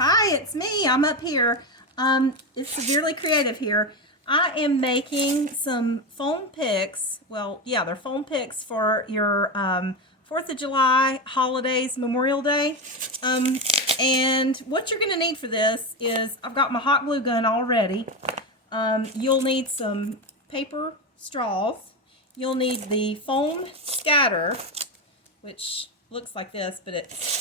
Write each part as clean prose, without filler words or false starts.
Hi, it's me. I'm up here. It's Severely Creative here. I am making some foam picks. Well, yeah, they're foam picks for your 4th of July, holidays, Memorial Day. And what you're going to need for this is, I've got my hot glue gun already. You'll need some paper straws. You'll need the foam scatter, which looks like this, but it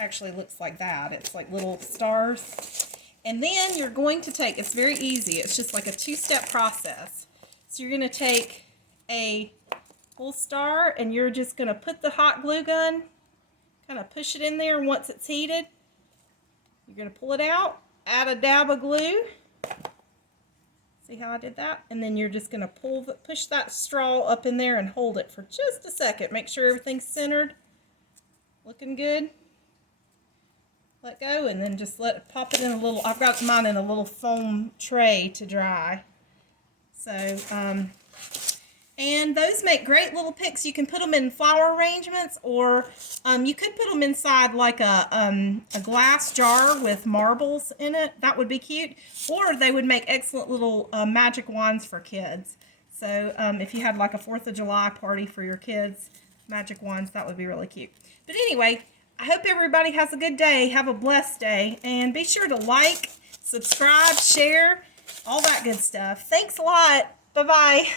actually looks like that. It's like little stars. And then you're going to take, it's very easy, it's just like a two-step process. So you're going to take a little star and you're just going to put the hot glue gun, kind of push it in there. Once it's heated, you're going to pull it out, add a dab of glue. See how I did that? And then you're just going to push that straw up in there and hold it for just a second. Make sure everything's centered. Looking good. Let go, and then just pop it in a little, I've got mine in a little foam tray to dry. So, and those make great little picks. You can put them in flower arrangements, or you could put them inside like a glass jar with marbles in it. That would be cute. Or they would make excellent little magic wands for kids. So if you had like a 4th of July party for your kids, magic wands, that would be really cute. But anyway, I hope everybody has a good day. Have a blessed day. And be sure to like, subscribe, share, all that good stuff. Thanks a lot. Bye-bye.